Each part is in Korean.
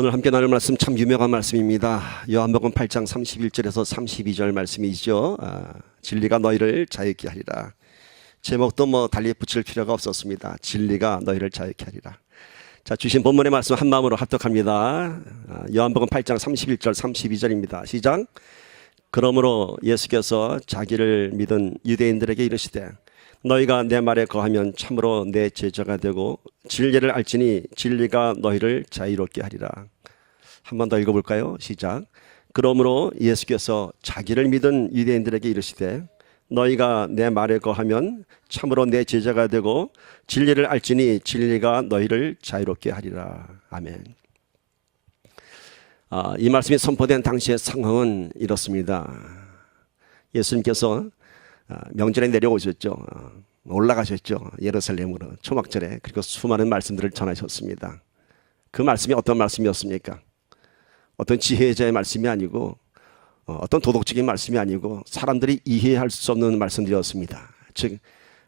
오늘 함께 나눌 말씀 참 유명한 말씀입니다. 요한복음 8장 31절에서 32절 말씀이죠. 진리가 너희를 자유케 하리라. 제목도 달리 붙일 필요가 없었습니다. 진리가 너희를 자유케 하리라. 자, 주신 본문의 말씀 한 마음으로 합독합니다. 요한복음 8장 31절 32절입니다. 시작. 그러므로 예수께서 자기를 믿은 유대인들에게 이르시되 너희가 내 말에 거하면 참으로 내 제자가 되고 진리를 알지니 진리가 너희를 자유롭게 하리라. 한 번 더 읽어볼까요? 시작. 그러므로 예수께서 자기를 믿은 유대인들에게 이르시되 너희가 내 말에 거하면 참으로 내 제자가 되고 진리를 알지니 진리가 너희를 자유롭게 하리라. 아멘. 이 말씀이 선포된 당시의 상황은 이렇습니다. 예수님께서 명절에 내려오셨죠. 올라가셨죠. 예루살렘으로 초막절에. 그리고 수많은 말씀들을 전하셨습니다. 그 말씀이 어떤 말씀이었습니까? 어떤 지혜자의 말씀이 아니고 어떤 도덕적인 말씀이 아니고 사람들이 이해할 수 없는 말씀들이었습니다. 즉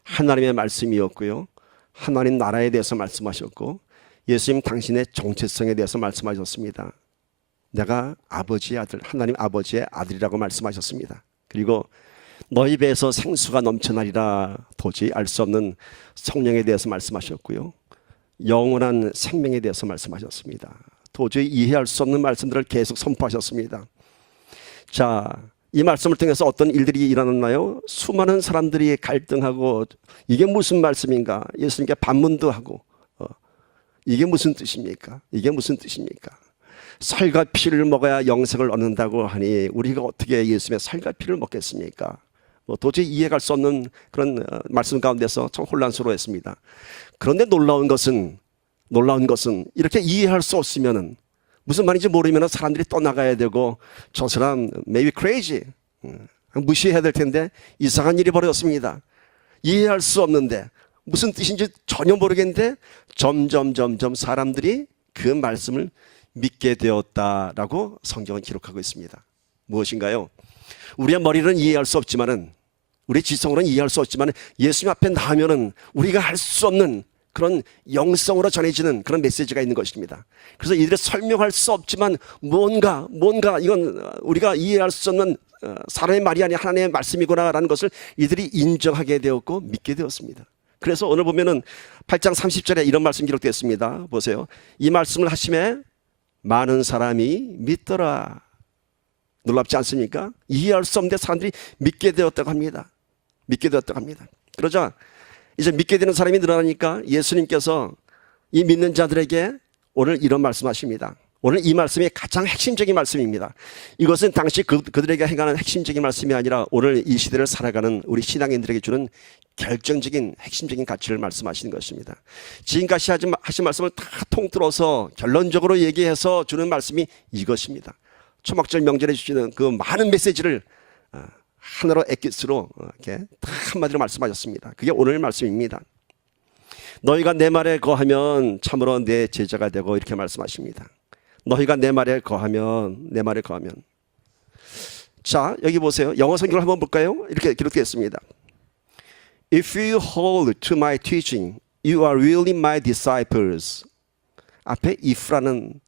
하나님의 말씀이었고요, 하나님 나라에 대해서 말씀하셨고 예수님 당신의 정체성에 대해서 말씀하셨습니다. 내가 아버지의 아들, 하나님 아버지의 아들이라고 말씀하셨습니다. 그리고 너희 배에서 생수가 넘쳐나리라. 도저히 알 수 없는 성령에 대해서 말씀하셨고요, 영원한 생명에 대해서 말씀하셨습니다. 도저히 이해할 수 없는 말씀들을 계속 선포하셨습니다. 자, 이 말씀을 통해서 어떤 일들이 일어났나요? 수많은 사람들이 갈등하고 이게 무슨 말씀인가? 예수님께 반문도 하고 이게 무슨 뜻입니까? 이게 무슨 뜻입니까? 살과 피를 먹어야 영생을 얻는다고 하니 우리가 어떻게 예수님의 살과 피를 먹겠습니까? 도저히 이해할 수 없는 그런 말씀 가운데서 참 혼란스러워했습니다. 그런데 놀라운 것은 이렇게 이해할 수 없으면 무슨 말인지 모르면 사람들이 떠나가야 되고 저 사람 maybe crazy 무시해야 될 텐데 이상한 일이 벌어졌습니다. 이해할 수 없는데 무슨 뜻인지 전혀 모르겠는데 점점 사람들이 그 말씀을 믿게 되었다라고 성경은 기록하고 있습니다. 무엇인가요? 우리의 머리는 이해할 수 없지만은, 우리 지성으로는 이해할 수 없지만 예수님 앞에 나오면은 우리가 할 수 없는 그런 영성으로 전해지는 그런 메시지가 있는 것입니다. 그래서 이들이 설명할 수 없지만 뭔가 이건 우리가 이해할 수 없는 사람의 말이 아니라 하나님의 말씀이구나라는 것을 이들이 인정하게 되었고 믿게 되었습니다. 그래서 오늘 보면은 8장 30절에 이런 말씀 기록되어 있습니다. 보세요. 이 말씀을 하심에 많은 사람이 믿더라. 놀랍지 않습니까? 이해할 수 없는데 사람들이 믿게 되었다고 합니다. 그러자 이제 믿게 되는 사람이 늘어나니까 예수님께서 이 믿는 자들에게 오늘 이런 말씀하십니다. 오늘 이 말씀이 가장 핵심적인 말씀입니다. 이것은 당시 그들에게 행하는 핵심적인 말씀이 아니라 오늘 이 시대를 살아가는 우리 신앙인들에게 주는 결정적인 핵심적인 가치를 말씀하시는 것입니다. 지금까지 하신 말씀을 다 통틀어서 결론적으로 얘기해서 주는 말씀이 이것입니다. 초막절 명절에 주시는 그 많은 메시지를 하나로 엑기스로 이렇게 다 한마디로 말씀하셨습니다. 그게 오늘 말씀입니다. 너희가 내 말에 거하면 참으로 내 제자가 되고 이렇게 말씀하십니다. 너희가 내 말에 거하면. 자, 여기 보세요. 영어 성경을 한번 볼까요? 이렇게 기록되어 있습니다. If you hold to my teaching, you are really my disciples. 앞에 if라는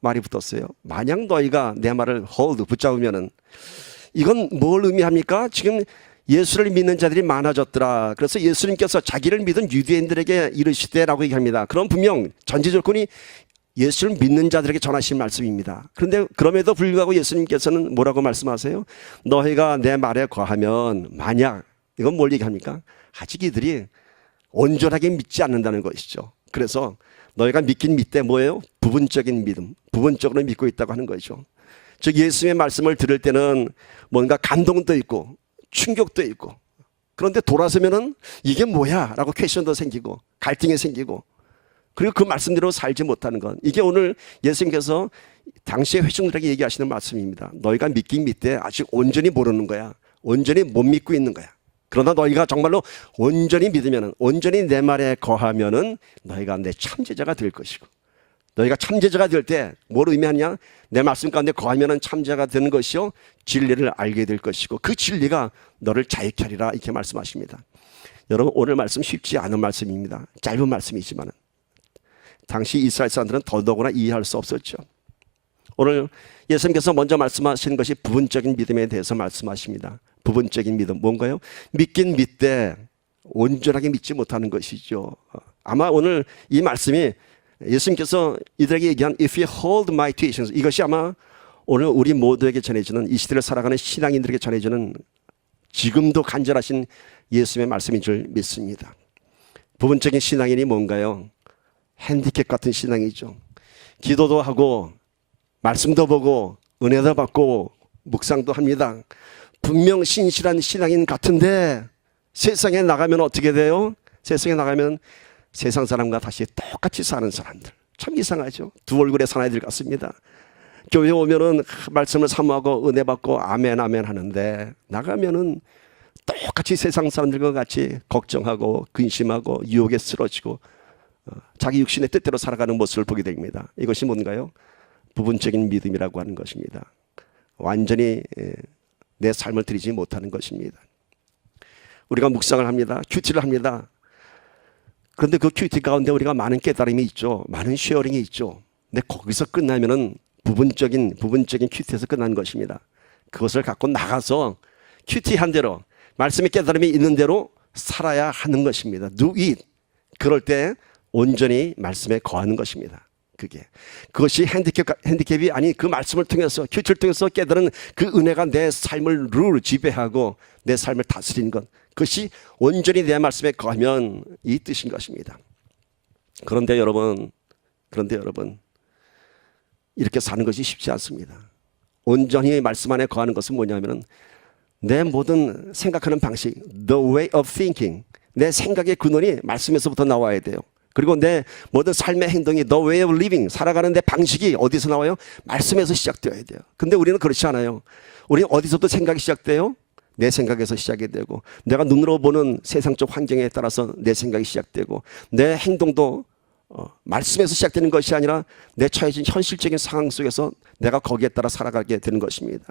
말이 붙었어요. 만약 너희가 내 말을 hold, 붙잡으면은 이건 뭘 의미합니까? 지금 예수를 믿는 자들이 많아졌더라. 그래서 예수님께서 자기를 믿은 유대인들에게 이르시되라고 얘기합니다. 그럼 분명 전제 조건이 예수를 믿는 자들에게 전하신 말씀입니다. 그런데 그럼에도 불구하고 예수님께서는 뭐라고 말씀하세요? 너희가 내 말에 거하면, 만약, 이건 뭘 얘기합니까? 아직 이들이 온전하게 믿지 않는다는 것이죠. 그래서 너희가 믿긴 믿되 뭐예요? 부분적인 믿음, 부분적으로 믿고 있다고 하는 거죠. 즉 예수님의 말씀을 들을 때는 뭔가 감동도 있고 충격도 있고, 그런데 돌아서면은 이게 뭐야? 라고 퀘션도 생기고 갈등이 생기고, 그리고 그 말씀대로 살지 못하는 것. 이게 오늘 예수님께서 당시의 회중들에게 얘기하시는 말씀입니다. 너희가 믿긴 믿되 아직 온전히 모르는 거야. 온전히 못 믿고 있는 거야. 그러나 너희가 정말로 온전히 믿으면은, 온전히 내 말에 거하면은 너희가 내 참제자가 될 것이고, 너희가 참제자가 될 때 뭘 의미하냐? 내 말씀 가운데 거하면은 참제자가 되는 것이요, 진리를 알게 될 것이고 그 진리가 너를 자유케 하리라. 이렇게 말씀하십니다. 여러분, 오늘 말씀 쉽지 않은 말씀입니다. 짧은 말씀이지만 당시 이스라엘 사람들은 더더구나 이해할 수 없었죠. 오늘 예수님께서 먼저 말씀하시는 것이 부분적인 믿음에 대해서 말씀하십니다. 부분적인 믿음 뭔가요? 믿긴 믿되 온전하게 믿지 못하는 것이죠. 아마 오늘 이 말씀이 예수님께서 이들에게 얘기한 If you hold my teachings, 이것이 아마 오늘 우리 모두에게 전해지는 이 시대를 살아가는 신앙인들에게 전해지는 지금도 간절하신 예수님의 말씀인 줄 믿습니다. 부분적인 신앙인이 뭔가요? 핸디캡 같은 신앙이죠. 기도도 하고 말씀도 보고 은혜도 받고 묵상도 합니다. 분명 신실한 신앙인 같은데 세상에 나가면 어떻게 돼요? 세상에 나가면 세상 사람과 다시 똑같이 사는 사람들. 참 이상하죠. 두 얼굴의 사나이들 같습니다. 교회 오면은 말씀을 사모하고 은혜 받고 아멘 아멘 하는데 나가면은 똑같이 세상 사람들과 같이 걱정하고 근심하고 유혹에 쓰러지고 자기 육신의 뜻대로 살아가는 모습을 보게 됩니다. 이것이 뭔가요? 부분적인 믿음이라고 하는 것입니다. 완전히 내 삶을 드리지 못하는 것입니다. 우리가 묵상을 합니다. 큐티를 합니다. 그런데 그 큐티 가운데 우리가 많은 깨달음이 있죠. 많은 쉐어링이 있죠. 근데 거기서 끝나면은 부분적인 큐티에서 끝난 것입니다. 그것을 갖고 나가서 큐티한 대로 말씀의 깨달음이 있는 대로 살아야 하는 것입니다. Do it. 그럴 때 온전히 말씀에 거하는 것입니다. 그것이 핸디캡이 아닌 그 말씀을 통해서 큐티를 통해서 깨달은 그 은혜가 내 삶을 지배하고 내 삶을 다스리는 것, 그것이 온전히 내 말씀에 거하면 이 뜻인 것입니다. 그런데 여러분 이렇게 사는 것이 쉽지 않습니다. 온전히 말씀 안에 거하는 것은 뭐냐면은 내 모든 생각하는 방식, the way of thinking, 내 생각의 근원이 말씀에서부터 나와야 돼요. 그리고 내 모든 삶의 행동이 the way of living, 살아가는 내 방식이 어디서 나와요? 말씀에서 시작되어야 돼요. 근데 우리는 그렇지 않아요. 우리는 어디서부터 생각이 시작돼요? 내 생각에서 시작이 되고, 내가 눈으로 보는 세상적 환경에 따라서 내 생각이 시작되고, 내 행동도 말씀에서 시작되는 것이 아니라 내 처해진 현실적인 상황 속에서 내가 거기에 따라 살아가게 되는 것입니다.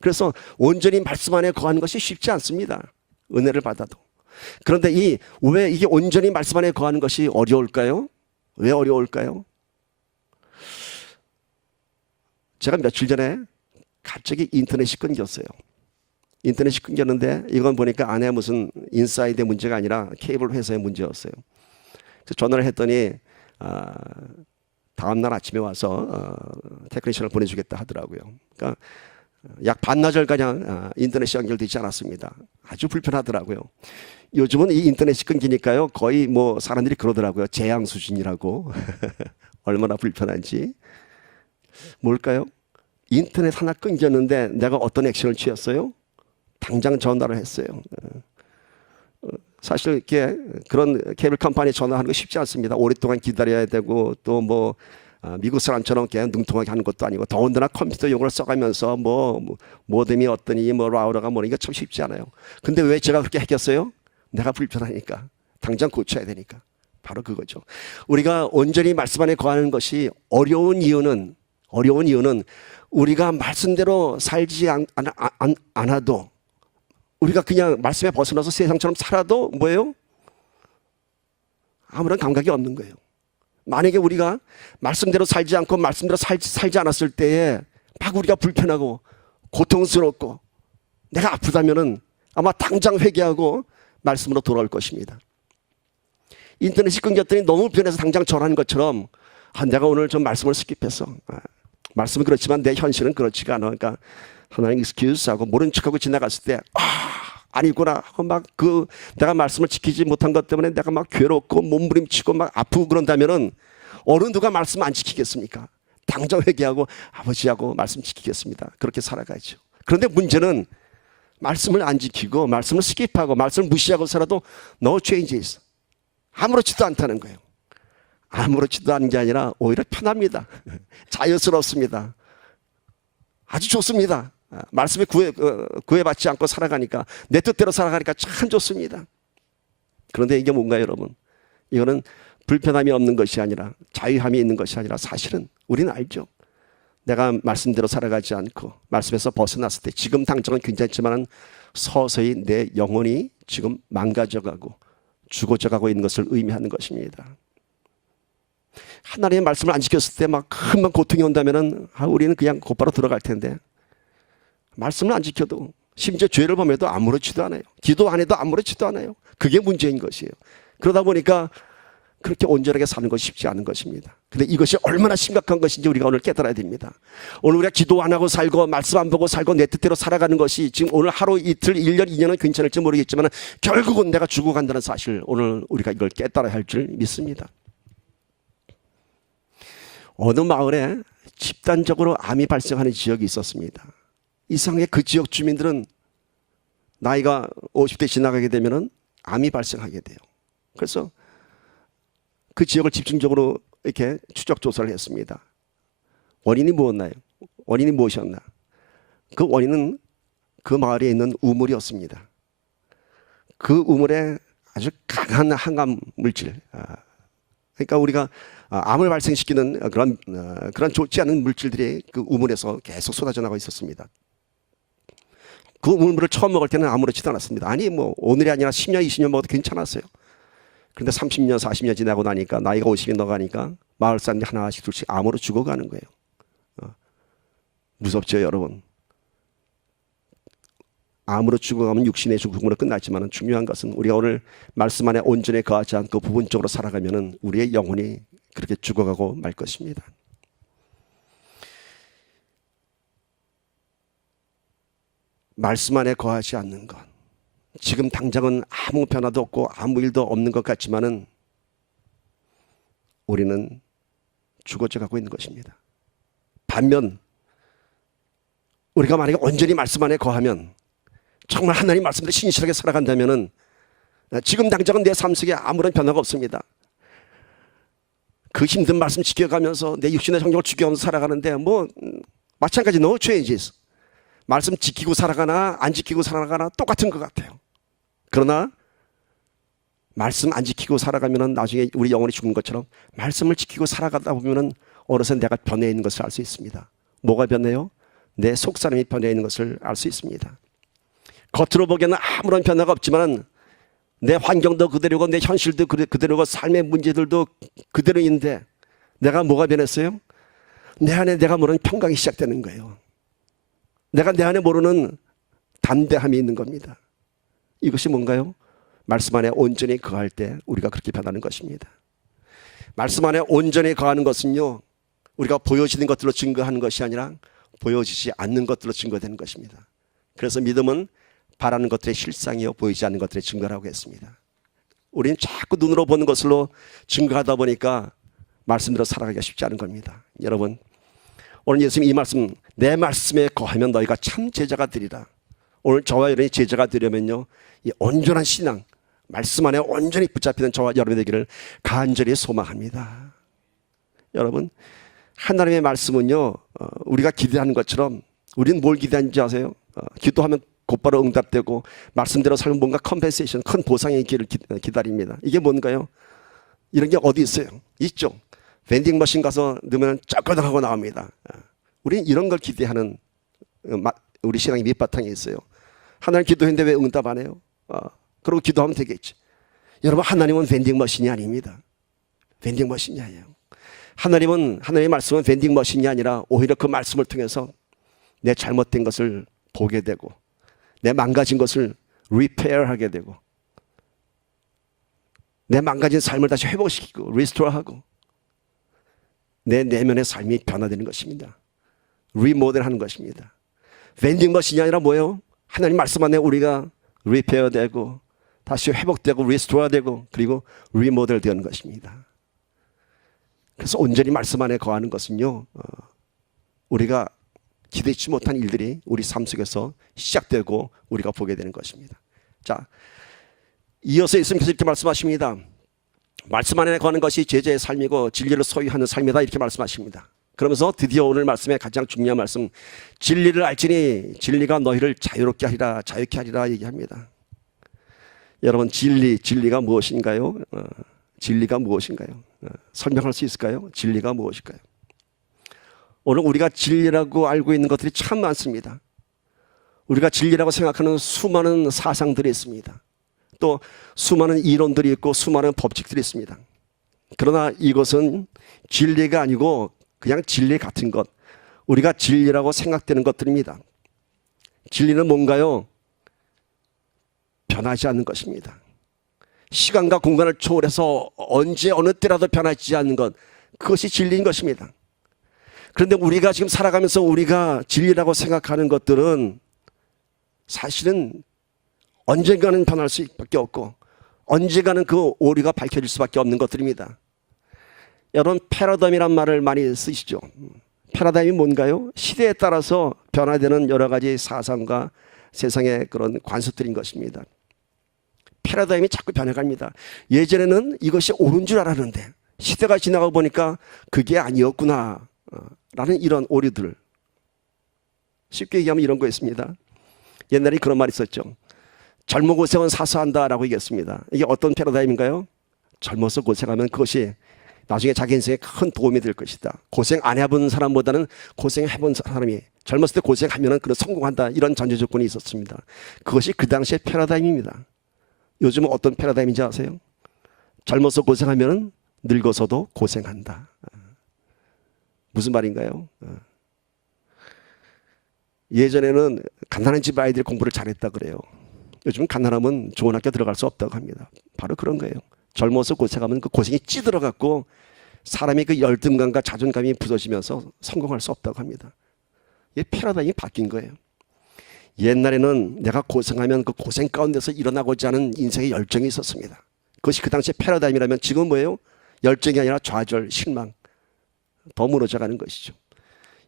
그래서 온전히 말씀 안에 거하는 것이 쉽지 않습니다. 은혜를 받아도. 그런데 왜 이게 온전히 말씀 안에 거하는 것이 어려울까요? 왜 어려울까요? 제가 며칠 전에 갑자기 인터넷이 끊겼어요. 인터넷이 끊겼는데 이건 보니까 안에 무슨 인사이드의 문제가 아니라 케이블 회사의 문제였어요. 그래서 전화를 했더니 다음 날 아침에 와서 테크니션을 보내주겠다 하더라고요. 그러니까 약 반나절 가량 인터넷이 연결되지 않았습니다. 아주 불편하더라고요. 요즘은 이 인터넷이 끊기니까요 거의 뭐 사람들이 그러더라고요. 재앙 수준이라고. 얼마나 불편한지. 뭘까요? 인터넷 하나 끊겼는데 내가 어떤 액션을 취했어요? 당장 전화를 했어요. 사실 이렇게 그런 케이블 컴퍼니에 전화하는 거 쉽지 않습니다. 오랫동안 기다려야 되고 또 뭐 미국 사람처럼 그냥 능통하게 하는 것도 아니고 더군다나 컴퓨터 용어를 써가면서 뭐 모뎀이 어떠니 뭐 라우터가 뭐니 이거 참 쉽지 않아요. 근데 왜 제가 그렇게 했겠어요? 내가 불편하니까, 당장 고쳐야 되니까. 바로 그거죠. 우리가 온전히 말씀 안에 거하는 것이 어려운 이유는 우리가 말씀대로 살지 않아도, 우리가 그냥 말씀에 벗어나서 세상처럼 살아도 뭐예요? 아무런 감각이 없는 거예요. 만약에 우리가 말씀대로 살지 않고 말씀대로 살지 않았을 때에 막 우리가 불편하고 고통스럽고 내가 아프다면은 아마 당장 회개하고 말씀으로 돌아올 것입니다. 인터넷이 끊겼더니 너무 편해서 당장 전하는 것처럼 내가 오늘 좀 말씀을 스킵했어. 말씀은 그렇지만 내 현실은 그렇지가 않아. 그러니까 하나님 excuse 하고 모른 척하고 지나갔을 때 아니구나 하고 막 내가 말씀을 지키지 못한 것 때문에 내가 막 괴롭고 몸부림치고 막 아프고 그런다면은 어느 누가 말씀 안 지키겠습니까? 당장 회개하고 아버지하고 말씀 지키겠습니다. 그렇게 살아가죠. 그런데 문제는 말씀을 안 지키고 말씀을 스킵하고 말씀을 무시하고 살아도 no changes, 아무렇지도 않다는 거예요. 아무렇지도 않은 게 아니라 오히려 편합니다. 자연스럽습니다. 아주 좋습니다. 말씀에 구애받지 않고 살아가니까, 내 뜻대로 살아가니까 참 좋습니다. 그런데 이게 뭔가요, 여러분? 이거는 불편함이 없는 것이 아니라, 자유함이 있는 것이 아니라, 사실은 우리는 알죠. 내가 말씀대로 살아가지 않고 말씀에서 벗어났을 때 지금 당장은 괜찮지만 서서히 내 영혼이 지금 망가져가고 죽어져가고 있는 것을 의미하는 것입니다. 하나님의 말씀을 안 지켰을 때 막 큰 고통이 온다면은 우리는 그냥 곧바로 들어갈 텐데, 말씀을 안 지켜도 심지어 죄를 범해도 아무렇지도 않아요. 기도 안 해도 아무렇지도 않아요. 그게 문제인 것이에요. 그러다 보니까 그렇게 온전하게 사는 것이 쉽지 않은 것입니다. 근데 이것이 얼마나 심각한 것인지 우리가 오늘 깨달아야 됩니다. 오늘 우리가 기도 안 하고 살고 말씀 안 보고 살고 내 뜻대로 살아가는 것이 지금 오늘 하루 이틀 1년 2년은 괜찮을지 모르겠지만 결국은 내가 죽어간다는 사실, 오늘 우리가 이걸 깨달아야 할 줄 믿습니다. 어느 마을에 집단적으로 암이 발생하는 지역이 있었습니다. 이상하게 그 지역 주민들은 나이가 50대 지나가게 되면 암이 발생하게 돼요. 그래서 그 지역을 집중적으로 이렇게 추적 조사를 했습니다. 원인이 무엇나요? 원인이 무엇이었나? 그 원인은 그 마을에 있는 우물이었습니다. 그 우물에 아주 강한 항암 물질, 그러니까 우리가 암을 발생시키는 그런 좋지 않은 물질들이 그 우물에서 계속 쏟아져 나가 있었습니다. 그 우물을 처음 먹을 때는 아무렇지도 않았습니다. 아니 뭐 오늘이 아니라 10년 20년 먹어도 괜찮았어요. 그런데 30년 40년 지나고 나니까 나이가 50이 넘어가니까 마을 사람들이 하나씩 둘씩 암으로 죽어가는 거예요. 무섭죠 여러분. 암으로 죽어가면 육신의 죽음으로 끝났지만 중요한 것은 우리가 오늘 말씀 안에 온전히 거하지 않고 부분적으로 살아가면 우리의 영혼이 그렇게 죽어가고 말 것입니다. 말씀 안에 거하지 않는 것, 지금 당장은 아무 변화도 없고 아무 일도 없는 것 같지만은 우리는 죽어져 가고 있는 것입니다. 반면 우리가 만약에 온전히 말씀 안에 거하면, 정말 하나님 말씀대로 신실하게 살아간다면은 지금 당장은 내 삶 속에 아무런 변화가 없습니다. 그 힘든 말씀 지켜가면서 내 육신의 성욕을 죽여가면서 살아가는데 뭐 마찬가지 no changes. 말씀 지키고 살아가나 안 지키고 살아가나 똑같은 것 같아요. 그러나 말씀 안 지키고 살아가면 나중에 우리 영혼이 죽는 것처럼 말씀을 지키고 살아가다 보면 어느새 내가 변해 있는 것을 알 수 있습니다. 뭐가 변해요? 내 속사람이 변해 있는 것을 알 수 있습니다. 겉으로 보기에는 아무런 변화가 없지만 내 환경도 그대로고 내 현실도 그대로고 삶의 문제들도 그대로인데 내가 뭐가 변했어요? 내 안에 내가 모르는 평강이 시작되는 거예요. 내가 내 안에 모르는 담대함이 있는 겁니다. 이것이 뭔가요? 말씀 안에 온전히 거할 때 우리가 그렇게 변하는 것입니다. 말씀 안에 온전히 거하는 것은요, 우리가 보여지는 것들로 증거하는 것이 아니라 보여지지 않는 것들로 증거되는 것입니다. 그래서 믿음은 바라는 것들의 실상이요 보이지 않는 것들의 증거라고 했습니다. 우리는 자꾸 눈으로 보는 것으로 증거하다 보니까 말씀대로 살아가기가 쉽지 않은 겁니다. 여러분, 오늘 예수님 이 말씀, 내 말씀에 거하면 너희가 참 제자가 되리라. 오늘 저와 여러분이 제자가 되려면요, 이 온전한 신앙, 말씀 안에 온전히 붙잡히는 저와 여러분이 되기를 간절히 소망합니다. 여러분, 하나님의 말씀은요, 우리가 기대하는 것처럼, 우리는 뭘 기대하는지 아세요? 기도하면 곧바로 응답되고 말씀대로 살면 뭔가 컴펜세이션, 큰 보상의 있기를 기다립니다. 이게 뭔가요? 이런 게 어디 있어요? 있죠. 밴딩 머신 가서 넣으면 쩌거덩 하고 나옵니다. 우리는 이런 걸 기대하는 우리 신앙의 밑바탕에 있어요. 하나님 기도했는데 왜 응답 안 해요? 그러고 기도하면 되겠지. 여러분, 하나님은 밴딩 머신이 아닙니다. 밴딩 머신이 아니에요. 하나님의 말씀은 밴딩 머신이 아니라 오히려 그 말씀을 통해서 내 잘못된 것을 보게 되고 내 망가진 것을 리페어하게 되고 내 망가진 삶을 다시 회복시키고 리스토어하고 내 내면의 삶이 변화되는 것입니다. 리모델하는 것입니다. 밴딩 머신이 아니라 뭐예요? 하나님 말씀 안에 우리가 리페어되고 다시 회복되고 리스토어되고 그리고 리모델 되는 것입니다. 그래서 온전히 말씀 안에 거하는 것은요, 우리가 기대치 못한 일들이 우리 삶 속에서 시작되고 우리가 보게 되는 것입니다. 자, 이어서 예수님께서 이렇게 말씀하십니다. 말씀 안에 거하는 것이 제자의 삶이고 진리를 소유하는 삶이다, 이렇게 말씀하십니다. 그러면서 드디어 오늘 말씀의 가장 중요한 말씀, 진리를 알지니 진리가 너희를 자유롭게 하리라, 자유케 하리라 얘기합니다. 여러분, 진리가 무엇인가요? 진리가 무엇인가요? 설명할 수 있을까요? 진리가 무엇일까요? 오늘 우리가 진리라고 알고 있는 것들이 참 많습니다. 우리가 진리라고 생각하는 수많은 사상들이 있습니다. 또 수많은 이론들이 있고 수많은 법칙들이 있습니다. 그러나 이것은 진리가 아니고 그냥 진리 같은 것, 우리가 진리라고 생각되는 것들입니다. 진리는 뭔가요? 변하지 않는 것입니다. 시간과 공간을 초월해서 언제 어느 때라도 변하지 않는 것, 그것이 진리인 것입니다. 그런데 우리가 지금 살아가면서 우리가 진리라고 생각하는 것들은 사실은 언젠가는 변할 수밖에 없고 언젠가는 그 오류가 밝혀질 수밖에 없는 것들입니다. 여러분, 패러다임이란 말을 많이 쓰시죠. 패러다임이 뭔가요? 시대에 따라서 변화되는 여러 가지 사상과 세상의 그런 관습들인 것입니다. 패러다임이 자꾸 변해갑니다. 예전에는 이것이 옳은 줄 알았는데 시대가 지나가 보니까 그게 아니었구나 라는 이런 오류들. 쉽게 얘기하면 이런 거였습니다. 옛날에 그런 말이 있었죠. 젊어 고생은 사서한다 라고 얘기했습니다. 이게 어떤 패러다임인가요? 젊어서 고생하면 그것이 나중에 자기 인생에 큰 도움이 될 것이다. 고생 안 해본 사람보다는 고생해본 사람이 젊었을 때 고생하면 그런 성공한다, 이런 전제 조건이 있었습니다. 그것이 그 당시의 패러다임입니다. 요즘은 어떤 패러다임인지 아세요? 젊어서 고생하면 늙어서도 고생한다. 무슨 말인가요? 예전에는 가난한 집 아이들이 공부를 잘했다 그래요. 요즘은 가난하면 좋은 학교 들어갈 수 없다고 합니다. 바로 그런 거예요. 젊어서 고생하면 그 고생이 찌들어갖고 사람의 그 열등감과 자존감이 부서지면서 성공할 수 없다고 합니다. 이게 패러다임이 바뀐 거예요. 옛날에는 내가 고생하면 그 고생 가운데서 일어나고자 하는 인생의 열정이 있었습니다. 그것이 그 당시에 패러다임이라면 지금 뭐예요? 열정이 아니라 좌절, 실망, 더 무너져가는 것이죠.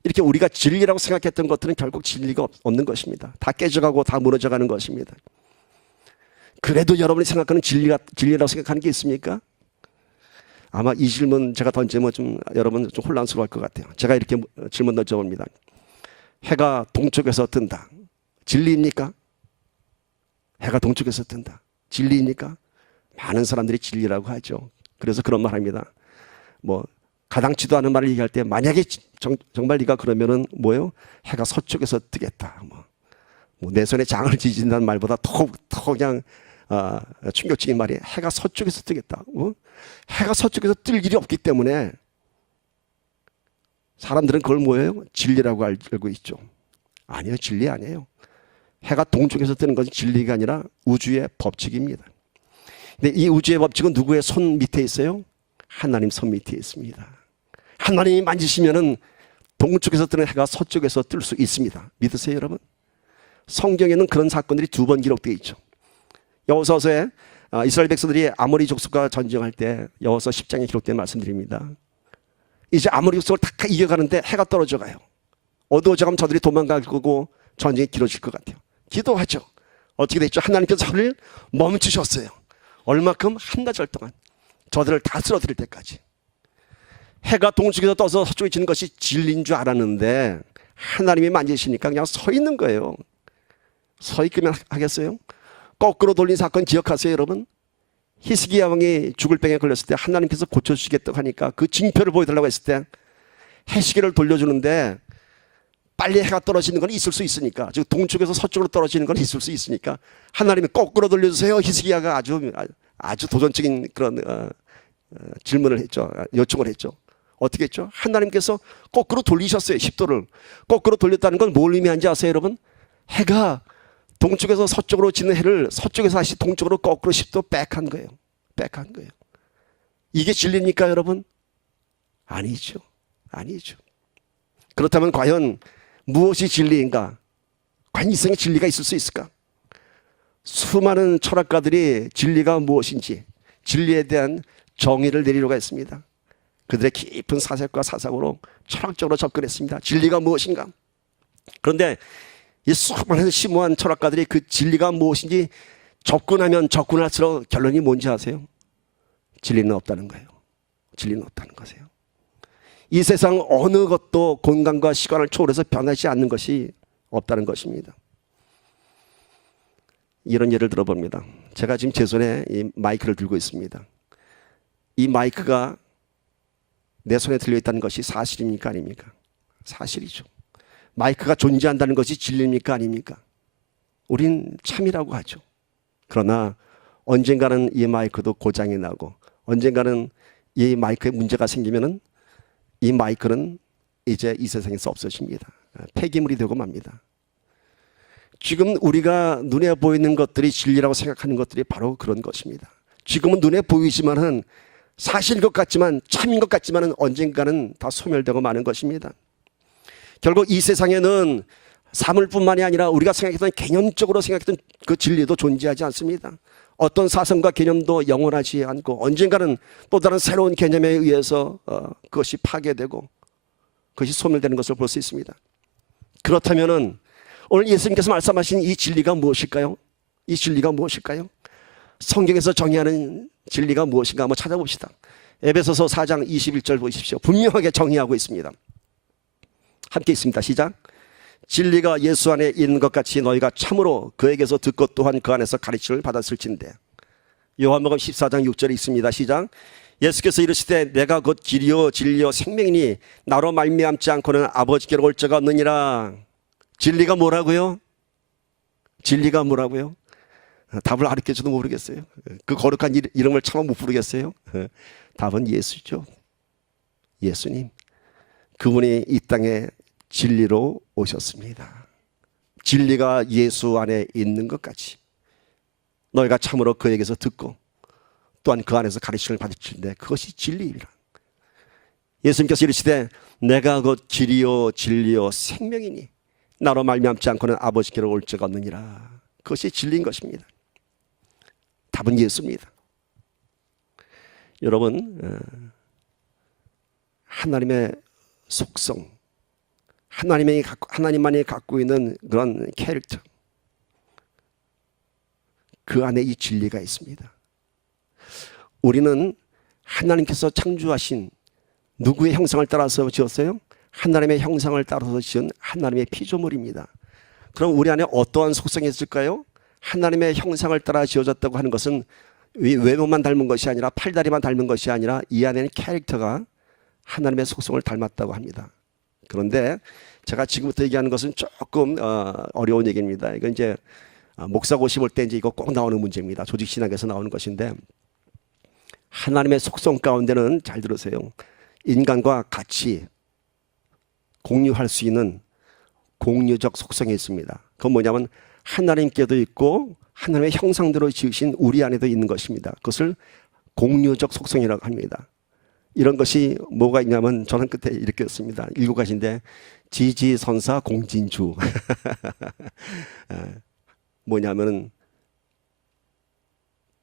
이렇게 우리가 진리라고 생각했던 것들은 결국 진리가 없는 것입니다. 다 깨져가고 다 무너져가는 것입니다. 그래도 여러분이 생각하는 진리라고 생각하는 게 있습니까? 아마 이 질문 제가 던지면 여러분 좀 혼란스러워할 것 같아요. 제가 이렇게 질문 던져봅니다. 해가 동쪽에서 뜬다. 진리입니까? 해가 동쪽에서 뜬다. 진리입니까? 많은 사람들이 진리라고 하죠. 그래서 그런 말 합니다. 가당치도 않은 말을 얘기할 때 만약에 정말 네가 그러면은 뭐예요? 해가 서쪽에서 뜨겠다. 내 손에 장을 지진다는 말보다 더 그냥 충격적인 말이 해가 서쪽에서 뜨겠다. 해가 서쪽에서 뜰 일이 없기 때문에 사람들은 그걸 뭐예요? 진리라고 알고 있죠. 아니요, 진리 아니에요. 해가 동쪽에서 뜨는 것은 진리가 아니라 우주의 법칙입니다. 근데 이 우주의 법칙은 누구의 손 밑에 있어요? 하나님 손 밑에 있습니다. 하나님이 만지시면은 동쪽에서 뜨는 해가 서쪽에서 뜰 수 있습니다. 믿으세요, 여러분? 성경에는 그런 사건들이 2번 기록되어 있죠. 여호수아서에 이스라엘 백성들이 아모리 족속과 전쟁할 때 여호수아 10장에 기록된 말씀드립니다. 이제 아모리 족속을 다 이겨가는데 해가 떨어져 가요. 어두워져가면 저들이 도망갈 거고 전쟁이 길어질 것 같아요. 기도하죠. 어떻게 됐죠? 하나님께서 저를 멈추셨어요. 얼마큼? 한나절 동안 저들을 다 쓰러뜨릴 때까지. 해가 동쪽에서 떠서 서쪽에 지는 것이 진리인 줄 알았는데 하나님이 만지시니까 그냥 서 있는 거예요. 서 있기만 하겠어요? 거꾸로 돌린 사건 기억하세요, 여러분? 히스기야 왕이 죽을 병에 걸렸을 때 하나님께서 고쳐주시겠다고 하니까 그 징표를 보여달라고 했을 때 해시계를 돌려주는데 빨리 해가 떨어지는 건 있을 수 있으니까, 즉 동쪽에서 서쪽으로 떨어지는 건 있을 수 있으니까 하나님이 거꾸로 돌려주세요. 히스기야가 아주 도전적인 그런 질문을 했죠. 요청을 했죠. 어떻게 했죠? 하나님께서 거꾸로 돌리셨어요. 10도를 거꾸로 돌렸다는 건 뭘 의미하는지 아세요, 여러분? 해가 동쪽에서 서쪽으로 지는 해를 서쪽에서 다시 동쪽으로 거꾸로 10도 백한 거예요. 백한 거예요. 이게 진리입니까, 여러분? 아니죠. 아니죠. 그렇다면 과연 무엇이 진리인가? 과연 이 세상에 진리가 있을 수 있을까? 수많은 철학가들이 진리가 무엇인지, 진리에 대한 정의를 내리려고 했습니다. 그들의 깊은 사색과 사상으로 철학적으로 접근했습니다. 진리가 무엇인가? 그런데 이 수많은 심오한 철학가들이 그 진리가 무엇인지 접근하면 접근할수록 결론이 뭔지 아세요? 진리는 없다는 거예요. 진리는 없다는 거세요. 이 세상 어느 것도 공간과 시간을 초월해서 변하지 않는 것이 없다는 것입니다. 이런 예를 들어봅니다. 제가 지금 제 손에 이 마이크를 들고 있습니다. 이 마이크가 내 손에 들려있다는 것이 사실입니까, 아닙니까? 사실이죠. 마이크가 존재한다는 것이 진리입니까, 아닙니까? 우린 참이라고 하죠. 그러나 언젠가는 이 마이크도 고장이 나고 언젠가는 이 마이크에 문제가 생기면은 이 마이크는 이제 이 세상에서 없어집니다. 폐기물이 되고 맙니다. 지금 우리가 눈에 보이는 것들이 진리라고 생각하는 것들이 바로 그런 것입니다. 지금은 눈에 보이지만은 사실인 것 같지만, 참인 것 같지만은 언젠가는 다 소멸되고 마는 것입니다. 결국 이 세상에는 사물뿐만이 아니라 우리가 생각했던, 개념적으로 생각했던 그 진리도 존재하지 않습니다. 어떤 사상과 개념도 영원하지 않고 언젠가는 또 다른 새로운 개념에 의해서 그것이 파괴되고 그것이 소멸되는 것을 볼 수 있습니다. 그렇다면은 오늘 예수님께서 말씀하신 이 진리가 무엇일까요? 이 진리가 무엇일까요? 성경에서 정의하는 진리가 무엇인가 한번 찾아봅시다. 에베소서 4장 21절 보십시오. 분명하게 정의하고 있습니다. 함께 있습니다. 시작. 진리가 예수 안에 있는 것 같이 너희가 참으로 그에게서 듣고 또한 그 안에서 가르침을 받았을진대. 요한복음 14장 6절에 있습니다. 시작. 예수께서 이르시되 내가 곧 길이요 진리요 생명이니 나로 말미암지 않고는 아버지께로 올 자가 없느니라. 진리가 뭐라고요? 진리가 뭐라고요? 답을 가르쳐줘도 모르겠어요. 그 거룩한 이름을 차마 못 부르겠어요. 답은 예수죠. 예수님. 그분이 이 땅에 진리로 오셨습니다. 진리가 예수 안에 있는 것 같이 너희가 참으로 그에게서 듣고 또한 그 안에서 가르침을 받으실때 그것이 진리이라. 예수님께서 이르시되 내가 곧 길이요 진리요 생명이니 나로 말미암지 않고는 아버지께로 올 자가 없느니라. 그것이 진리인 것입니다. 답은 예수입니다. 여러분, 하나님의 속성, 하나님만이 갖고 있는 그런 캐릭터, 그 안에 이 진리가 있습니다. 우리는 하나님께서 창조하신 누구의 형상을 따라서 지었어요? 하나님의 형상을 따라서 지은 하나님의 피조물입니다. 그럼 우리 안에 어떠한 속성이 있을까요? 하나님의 형상을 따라 지어졌다고 하는 것은 외모만 닮은 것이 아니라, 팔다리만 닮은 것이 아니라 이 안에는 캐릭터가 하나님의 속성을 닮았다고 합니다. 그런데 제가 지금부터 얘기하는 것은 조금 어려운 얘기입니다. 이건 이제 목사 고시 볼 때 이제 이거 꼭 나오는 문제입니다. 조직 신학에서 나오는 것인데, 하나님의 속성 가운데는, 잘 들으세요, 인간과 같이 공유할 수 있는 공유적 속성이 있습니다. 그건 뭐냐면 하나님께도 있고 하나님의 형상대로 지으신 우리 안에도 있는 것입니다. 그것을 공유적 속성이라고 합니다. 이런 것이 뭐가 있냐면, 저는 그때 이렇게 했습니다. 7가지인데 지지선사 공진주. 뭐냐면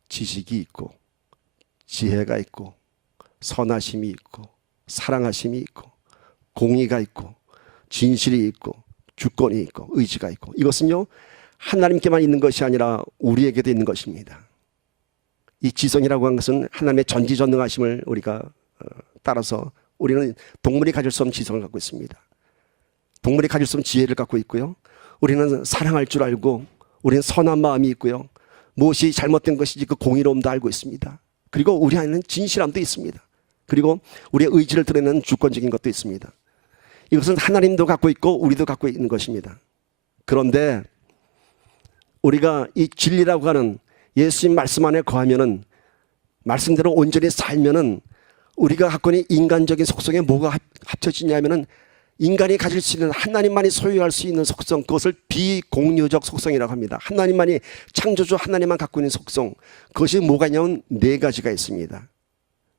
지식이 있고 지혜가 있고 선하심이 있고 사랑하심이 있고 공의가 있고 진실이 있고 주권이 있고 의지가 있고, 이것은요 하나님께만 있는 것이 아니라 우리에게도 있는 것입니다. 이 지성이라고 하는 것은 하나님의 전지전능하심을 우리가 따라서 우리는 동물이 가질 수 없는 지성을 갖고 있습니다. 동물이 가질 수 없는 지혜를 갖고 있고요. 우리는 사랑할 줄 알고, 우리는 선한 마음이 있고요. 무엇이 잘못된 것인지 그 공의로움도 알고 있습니다. 그리고 우리 안에는 진실함도 있습니다. 그리고 우리의 의지를 드러내는 주권적인 것도 있습니다. 이것은 하나님도 갖고 있고 우리도 갖고 있는 것입니다. 그런데 우리가 이 진리라고 하는 예수님 말씀 안에 거하면은, 말씀대로 온전히 살면은, 우리가 갖고 있는 인간적인 속성에 뭐가 합쳐지냐면은 인간이 가질 수 있는, 하나님만이 소유할 수 있는 속성, 그것을 비공유적 속성이라고 합니다. 하나님만이, 창조주 하나님만 갖고 있는 속성, 그것이 뭐가 있냐면 4가지가 있습니다.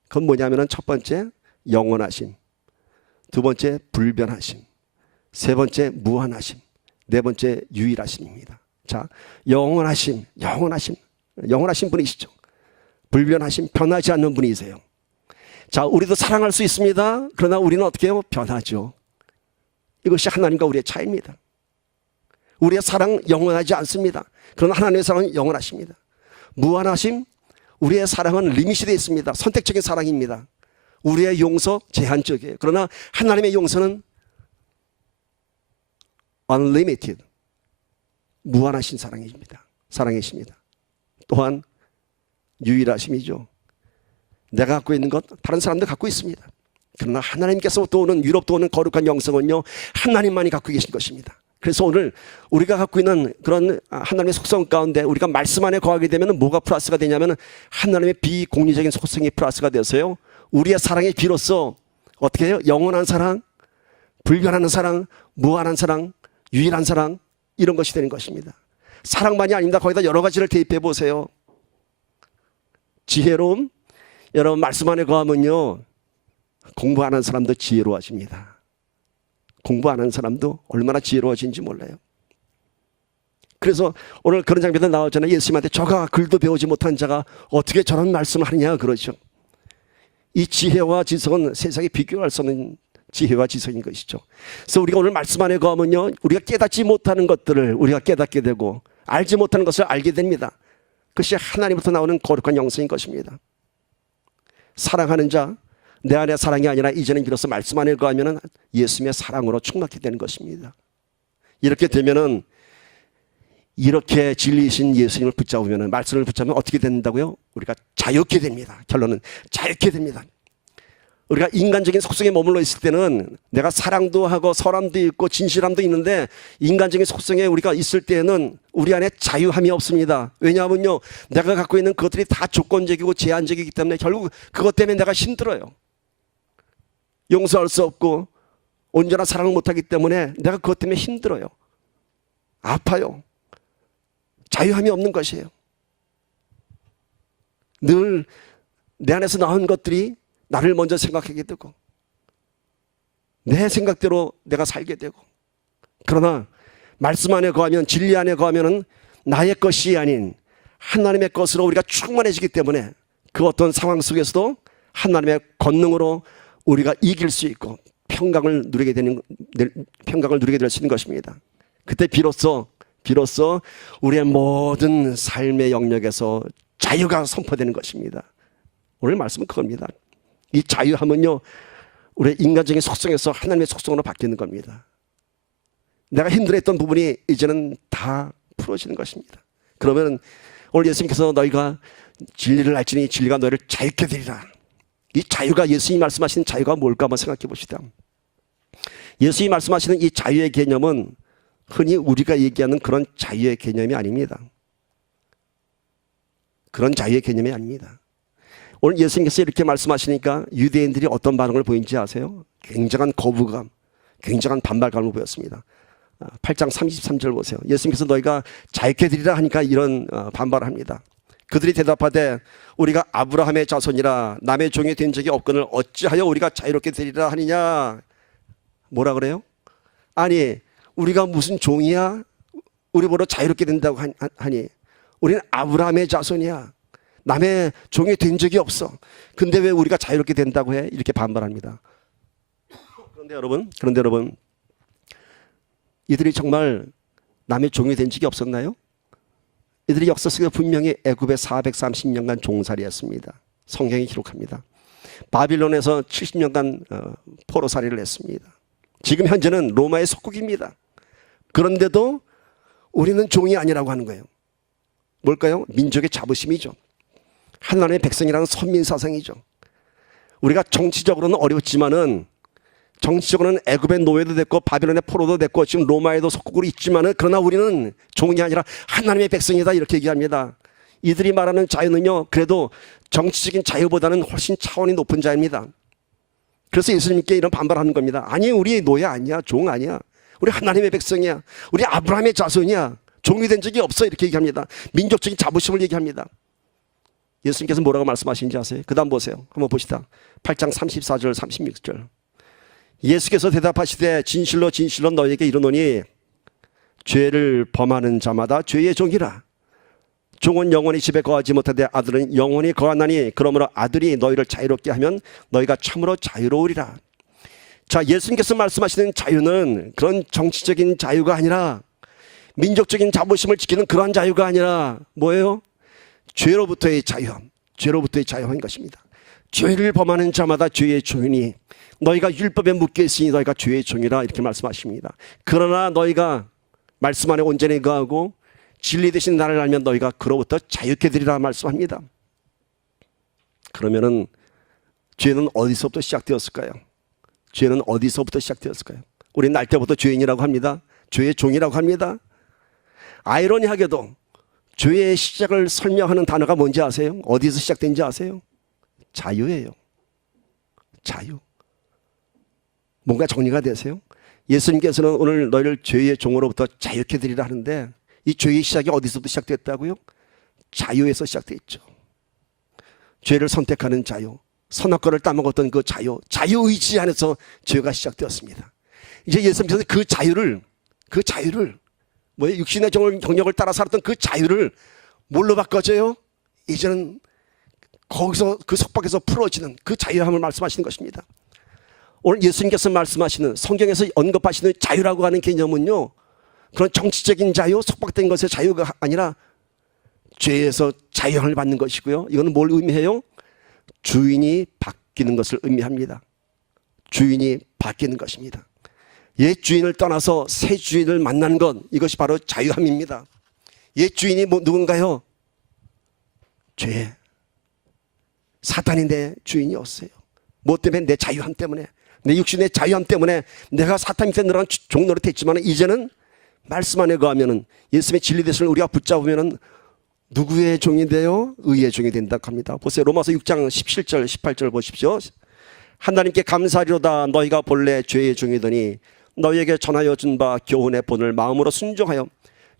그건 뭐냐면은, 첫 번째 영원하심, 두 번째 불변하심, 세 번째 무한하심, 네 번째 유일하심입니다. 자, 영원하심 분이시죠. 불변하심, 변하지 않는 분이세요. 자, 우리도 사랑할 수 있습니다. 그러나 우리는 어떻게 해요? 변하죠. 이것이 하나님과 우리의 차이입니다. 우리의 사랑 영원하지 않습니다. 그러나 하나님의 사랑은 영원하십니다. 무한하심, 우리의 사랑은 리밋이 되어 있습니다. 선택적인 사랑입니다. 우리의 용서 제한적이에요. 그러나 하나님의 용서는 unlimited, 무한하신 사랑이십니다. 또한 유일하심이죠. 내가 갖고 있는 것 다른 사람도 갖고 있습니다. 그러나 하나님께서부터 오는, 유럽도 오는 거룩한 영성은요 하나님만이 갖고 계신 것입니다. 그래서 오늘 우리가 갖고 있는 그런 하나님의 속성 가운데 우리가 말씀 안에 거하게 되면 뭐가 플러스가 되냐면, 하나님의 비공리적인 속성이 플러스가 되어서요 우리의 사랑이 비로소 어떻게 해요? 영원한 사랑, 불변하는 사랑, 무한한 사랑, 유일한 사랑, 이런 것이 되는 것입니다. 사랑만이 아닙니다. 거기다 여러 가지를 대입해 보세요. 지혜로움, 여러분 말씀 안에 거하면요, 공부하는 사람도 지혜로워집니다. 공부하는 사람도 얼마나 지혜로워진지 몰라요. 그래서 오늘 그런 장면도 나오잖아요. 예수님한테 저가 글도 배우지 못한 자가 어떻게 저런 말씀을 하느냐 그러죠. 이 지혜와 지성은 세상에 비교할 수 없는 지혜와 지성인 것이죠. 그래서 우리가 오늘 말씀 안에 거하면요, 우리가 깨닫지 못하는 것들을 우리가 깨닫게 되고 알지 못하는 것을 알게 됩니다. 그것이 하나님부터 나오는 거룩한 영성인 것입니다. 사랑하는 자, 내 안에 사랑이 아니라 이제는 비로소 말씀 안에 거하면 예수님의 사랑으로 충만하게 되는 것입니다. 이렇게 되면은, 이렇게 진리이신 예수님을 붙잡으면, 말씀을 붙잡으면 어떻게 된다고요? 우리가 자유케 됩니다. 결론은 자유케 됩니다. 우리가 인간적인 속성에 머물러 있을 때는 내가 사랑도 하고 선함도 있고 진실함도 있는데, 인간적인 속성에 우리가 있을 때는 우리 안에 자유함이 없습니다. 왜냐하면요, 내가 갖고 있는 그것들이 다 조건적이고 제한적이기 때문에 결국 그것 때문에 내가 힘들어요. 용서할 수 없고 온전한 사랑을 못하기 때문에 내가 그것 때문에 힘들어요. 아파요. 자유함이 없는 것이에요. 늘 내 안에서 나온 것들이 나를 먼저 생각하게 되고 내 생각대로 내가 살게 되고, 그러나 말씀 안에 거하면, 진리 안에 거하면 나의 것이 아닌 하나님의 것으로 우리가 충만해지기 때문에 그 어떤 상황 속에서도 하나님의 권능으로 우리가 이길 수 있고 평강을 누리게 될 수 있는 것입니다. 그때 비로소 우리의 모든 삶의 영역에서 자유가 선포되는 것입니다. 오늘 말씀은 그겁니다. 이 자유함은요, 우리의 인간적인 속성에서 하나님의 속성으로 바뀌는 겁니다. 내가 힘들었던 부분이 이제는 다 풀어지는 것입니다. 그러면 오늘 예수님께서 너희가 진리를 알지니 진리가 너희를 자유케 되리라. 이 자유가, 예수님이 말씀하시는 자유가 뭘까 한번 생각해 봅시다. 예수님이 말씀하시는 이 자유의 개념은 흔히 우리가 얘기하는 그런 자유의 개념이 아닙니다. 그런 자유의 개념이 아닙니다. 오늘 예수님께서 이렇게 말씀하시니까 유대인들이 어떤 반응을 보인지 아세요? 굉장한 거부감, 굉장한 반발감을 보였습니다. 8장 33절 보세요. 예수님께서 너희가 자유케 되리라 하니까 이런 반발을 합니다. 그들이 대답하되 우리가 아브라함의 자손이라 남의 종이 된 적이 없거늘 어찌하여 우리가 자유롭게 되리라 하느냐. 뭐라 그래요? 아니, 우리가 무슨 종이야? 우리 보러 자유롭게 된다고 하니, 우리는 아브라함의 자손이야. 남의 종이 된 적이 없어. 근데 왜 우리가 자유롭게 된다고 해? 이렇게 반발합니다. 그런데 여러분, 이들이 정말 남의 종이 된 적이 없었나요? 이들이 역사 속에 분명히 애굽에 430년간 종살이했습니다. 성경이 기록합니다. 바빌론에서 70년간 포로살이를 했습니다. 지금 현재는 로마의 속국입니다. 그런데도 우리는 종이 아니라고 하는 거예요. 뭘까요? 민족의 자부심이죠. 하나님의 백성이라는 선민사상이죠. 우리가 정치적으로는 어렵지만은, 정치적으로는 애굽의 노예도 됐고 바빌론의 포로도 됐고 지금 로마에도 속국으로 있지만은, 그러나 우리는 종이 아니라 하나님의 백성이다, 이렇게 얘기합니다. 이들이 말하는 자유는요, 그래도 정치적인 자유보다는 훨씬 차원이 높은 자유입니다. 그래서 예수님께 이런 반발하는 겁니다. 아니, 우리 노예 아니야, 종 아니야. 우리 하나님의 백성이야. 우리 아브라함의 자손이야. 종이 된 적이 없어, 이렇게 얘기합니다. 민족적인 자부심을 얘기합니다. 예수님께서 뭐라고 말씀하시는지 아세요? 그 다음 보세요. 한번 봅시다. 8장 34절 36절. 예수께서 대답하시되 진실로 진실로 너희에게 이르노니 죄를 범하는 자마다 죄의 종이라. 종은 영원히 집에 거하지 못하되 아들은 영원히 거하나니 그러므로 아들이 너희를 자유롭게 하면 너희가 참으로 자유로우리라. 자, 예수님께서 말씀하시는 자유는 그런 정치적인 자유가 아니라, 민족적인 자부심을 지키는 그러한 자유가 아니라 뭐예요? 죄로부터의 자유함, 죄로부터의 자유함인 것입니다. 죄를 범하는 자마다 죄의 종이니 너희가 율법에 묶여 있으니 너희가 죄의 종이라, 이렇게 말씀하십니다. 그러나 너희가 말씀 안에 온전히 거하고 진리 되신 나를 알면 너희가 그로부터 자유케 되리라 말씀합니다. 그러면은 죄는 어디서부터 시작되었을까요? 죄는 어디서부터 시작되었을까요? 우리는 날 때부터 죄인이라고 합니다. 죄의 종이라고 합니다. 아이러니하게도 죄의 시작을 설명하는 단어가 뭔지 아세요? 어디서 시작된지 아세요? 자유예요. 자유. 뭔가 정리가 되세요? 예수님께서는 오늘 너희를 죄의 종으로부터 자유케 되리라 하는데 이 죄의 시작이 어디서부터 시작됐다고요? 자유에서 시작됐죠. 죄를 선택하는 자유, 선악과를 따먹었던 그 자유, 자유의지 안에서 죄가 시작되었습니다. 이제 예수님께서 그 자유를 육신의 정력을 따라 살았던 그 자유를 뭘로 바꿔줘요? 이제는 거기서 그 속박에서 풀어지는 그 자유함을 말씀하시는 것입니다. 오늘 예수님께서 말씀하시는, 성경에서 언급하시는 자유라고 하는 개념은요, 그런 정치적인 자유, 속박된 것의 자유가 아니라 죄에서 자유함을 받는 것이고요. 이거는 뭘 의미해요? 주인이 바뀌는 것을 의미합니다. 주인이 바뀌는 것입니다. 옛 주인을 떠나서 새 주인을 만나는 것, 이것이 바로 자유함입니다. 옛 주인이 누군가요? 죄. 사탄이 내 주인이었어요. 뭐 때문에? 내 자유함 때문에, 내 육신의 자유함 때문에 내가 사탄 밑에 늘어난 종노릇 했지만 이제는 말씀 안에 거하면은, 예수님의 진리 되심을 우리가 붙잡으면은 누구의 종이 되어? 의의 종이 된다고 합니다. 보세요. 로마서 6장 17절 18절 보십시오. 하나님께 감사하리로다. 너희가 본래 죄의 종이더니 너희에게 전하여 준 바 교훈의 본을 마음으로 순종하여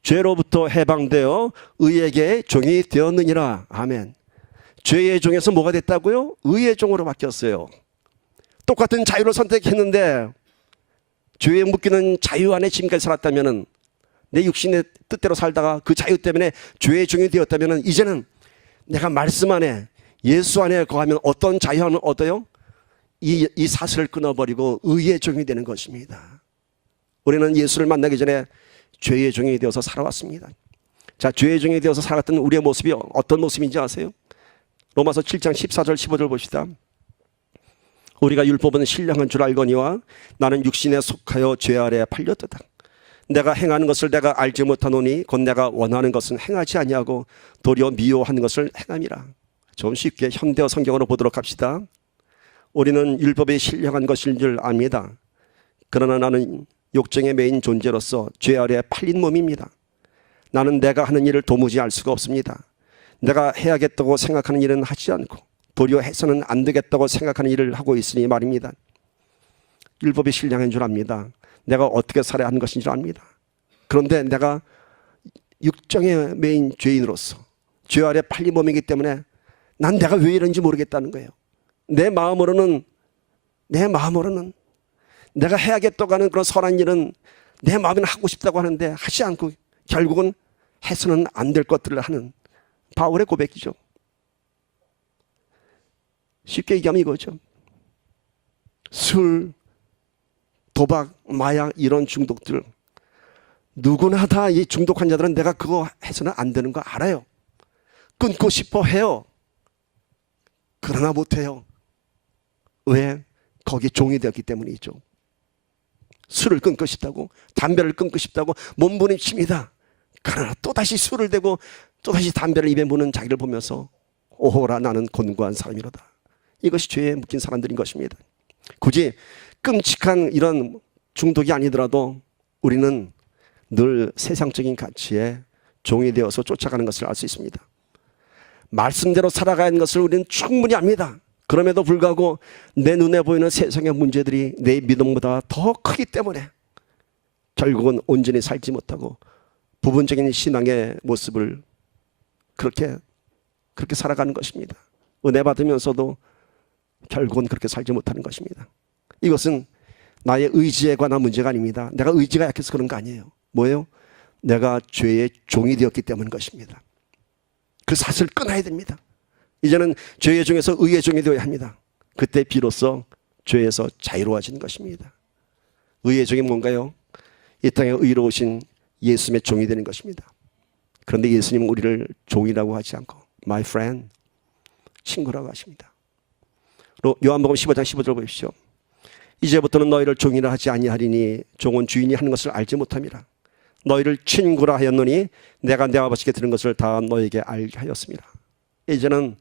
죄로부터 해방되어 의에게 종이 되었느니라. 아멘. 죄의 종에서 뭐가 됐다고요? 의의 종으로 바뀌었어요. 똑같은 자유를 선택했는데 죄에 묶이는 자유 안에 지금까지 살았다면, 내 육신의 뜻대로 살다가 그 자유 때문에 죄의 종이 되었다면, 이제는 내가 말씀 안에, 예수 안에 거하면 어떤 자유함을 얻어요? 이 사슬을 끊어버리고 의의 종이 되는 것입니다. 우리는 예수를 만나기 전에 죄의 종이 되어서 살아왔습니다. 자, 죄의 종이 되어서 살아갔던 우리의 모습이 어떤 모습인지 아세요? 로마서 7장 14절 15절 봅시다. 우리가 율법은 신령한 줄 알거니와 나는 육신에 속하여 죄 아래에 팔렸도다. 내가 행하는 것을 내가 알지 못하노니 곧 내가 원하는 것은 행하지 아니하고 도리어 미워하는 것을 행함이라. 좀 쉽게 현대어 성경으로 보도록 합시다. 우리는 율법이 신령한 것인 줄 압니다. 그러나 나는 욕정에 매인 존재로서 죄 아래에 팔린 몸입니다. 나는 내가 하는 일을 도무지 알 수가 없습니다. 내가 해야겠다고 생각하는 일은 하지 않고 도리어 해서는 안 되겠다고 생각하는 일을 하고 있으니 말입니다. 율법이 신령한 줄 압니다. 내가 어떻게 살아야 하는 것인 줄 압니다. 그런데 내가 육정에 매인 죄인으로서 죄 아래 팔린 몸이기 때문에 난 내가 왜 이런지 모르겠다는 거예요. 내 마음으로는 내가 해야겠다고 하는 그런 선한 일은 내 마음에는 하고 싶다고 하는데 하지 않고 결국은 해서는 안 될 것들을 하는 바울의 고백이죠. 쉽게 얘기하면 이거죠. 술, 도박, 마약 이런 중독들, 누구나 다 이 중독 환자들은 내가 그거 해서는 안 되는 거 알아요. 끊고 싶어 해요. 그러나 못해요. 왜? 거기에 종이 되었기 때문이죠. 술을 끊고 싶다고, 담배를 끊고 싶다고 몸부림칩니다. 그러나 또다시 술을 대고 또다시 담배를 입에 무는 자기를 보면서 오호라 나는 곤고한 사람이로다. 이것이 죄에 묶인 사람들인 것입니다. 굳이 끔찍한 이런 중독이 아니더라도 우리는 늘 세상적인 가치에 종이 되어서 쫓아가는 것을 알 수 있습니다. 말씀대로 살아가는 것을 우리는 충분히 압니다. 그럼에도 불구하고 내 눈에 보이는 세상의 문제들이 내 믿음보다 더 크기 때문에 결국은 온전히 살지 못하고 부분적인 신앙의 모습을 그렇게 살아가는 것입니다. 은혜 받으면서도 결국은 그렇게 살지 못하는 것입니다. 이것은 나의 의지에 관한 문제가 아닙니다. 내가 의지가 약해서 그런 거 아니에요. 뭐예요? 내가 죄의 종이 되었기 때문인 것입니다. 그 사슬을 끊어야 됩니다. 이제는 죄의 종에서 의의 종이 되어야 합니다. 그때 비로소 죄에서 자유로워지는 것입니다. 의의 종이 뭔가요? 이 땅에 의로우신 예수님의 종이 되는 것입니다. 그런데 예수님은 우리를 종이라고 하지 않고 My friend, 친구라고 하십니다. 요한복음 15장 15절 보십시오. 이제부터는 너희를 종이라 하지 아니하리니 종은 주인이 하는 것을 알지 못함이라. 너희를 친구라 하였노니 내가 내 아버지께 들은 것을 다 너희에게 알게 하였습니다. 이제는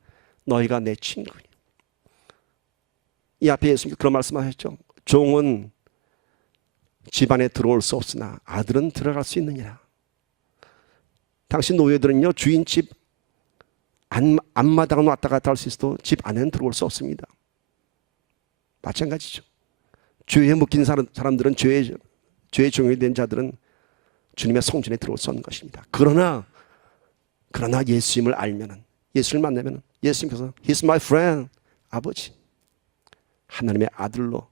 너희가 내 친구니. 이 앞에 예수님께서 그런 말씀하셨죠. 종은 집안에 들어올 수 없으나 아들은 들어갈 수 있느니라. 당신 노예들은요, 주인 집 앞마당은 왔다 갔다 할 수 있어도 집 안에는 들어올 수 없습니다. 마찬가지죠. 죄에 묶인 사람들은 죄에 종용된 자들은 주님의 성전에 들어올 수 없는 것입니다. 그러나 예수님을 알면은, 예수를 만나면은 예수님께서 He's my friend, 아버지, 하나님의 아들로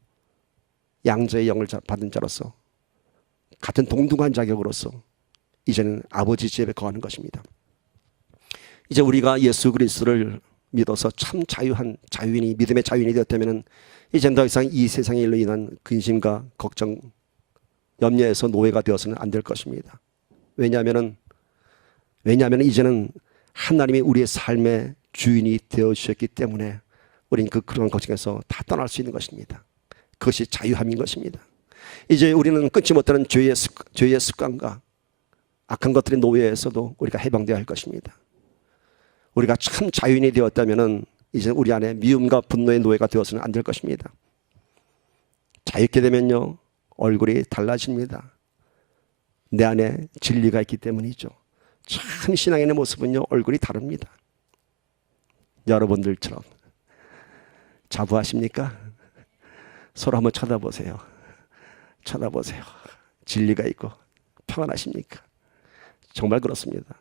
양자의 영을 받은 자로서 같은 동등한 자격으로서 이제는 아버지 집에 거하는 것입니다. 이제 우리가 예수 그리스도를 믿어서 참 자유인이, 믿음의 자유인이 되었다면 이제는 더 이상 이 세상의 일로 인한 근심과 걱정, 염려에서 노예가 되어서는 안 될 것입니다. 왜냐하면 이제는 하나님이 우리의 삶의 주인이 되어주셨기 때문에 우리는 그런 걱정에서 다 떠날 수 있는 것입니다. 그것이 자유함인 것입니다. 이제 우리는 끊지 못하는 죄의 습관과 악한 것들의 노예에서도 우리가 해방되어야 할 것입니다. 우리가 참 자유인이 되었다면 이제 우리 안에 미움과 분노의 노예가 되어서는 안 될 것입니다. 자유롭게 되면요, 얼굴이 달라집니다. 내 안에 진리가 있기 때문이죠. 참 신앙인의 모습은요, 얼굴이 다릅니다. 여러분들처럼 자부하십니까? 서로 한번 쳐다보세요. 진리가 있고 평안하십니까? 정말 그렇습니다.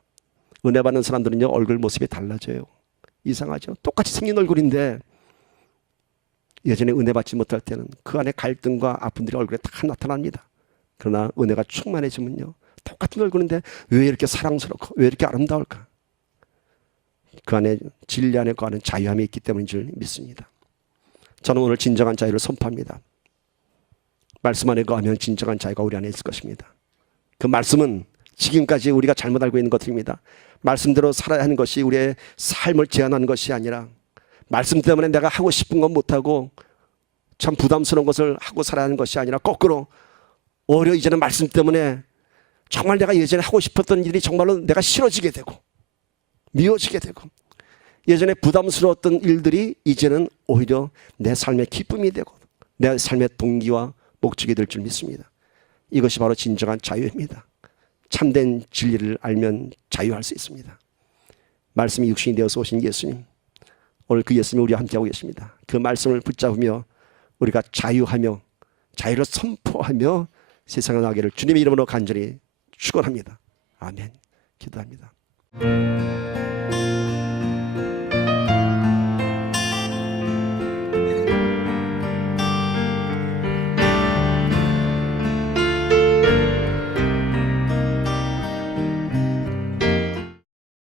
은혜 받는 사람들은요, 얼굴 모습이 달라져요. 이상하죠? 똑같이 생긴 얼굴인데 예전에 은혜 받지 못할 때는 그 안에 갈등과 아픔들이 얼굴에 다 나타납니다. 그러나 은혜가 충만해지면요, 똑같은 얼굴인데 왜 이렇게 사랑스럽고 왜 이렇게 아름다울까? 그 안에 진리 안에 거하는 자유함이 있기 때문인 줄 믿습니다. 저는 오늘 진정한 자유를 선포합니다. 말씀 안에 거하면 진정한 자유가 우리 안에 있을 것입니다. 그 말씀은 지금까지 우리가 잘못 알고 있는 것들입니다. 말씀대로 살아야 하는 것이 우리의 삶을 제한하는 것이 아니라, 말씀 때문에 내가 하고 싶은 건 못하고 참 부담스러운 것을 하고 살아야 하는 것이 아니라, 거꾸로 오히려 이제는 말씀 때문에 정말 내가 예전에 하고 싶었던 일이 정말로 내가 싫어지게 되고 미워지게 되고, 예전에 부담스러웠던 일들이 이제는 오히려 내 삶의 기쁨이 되고 내 삶의 동기와 목적이 될 줄 믿습니다. 이것이 바로 진정한 자유입니다. 참된 진리를 알면 자유할 수 있습니다. 말씀이 육신이 되어서 오신 예수님, 오늘 그 예수님이 우리와 함께하고 계십니다. 그 말씀을 붙잡으며 우리가 자유하며 자유를 선포하며 세상을 나가기를 주님의 이름으로 간절히 축원합니다. 아멘. 기도합니다.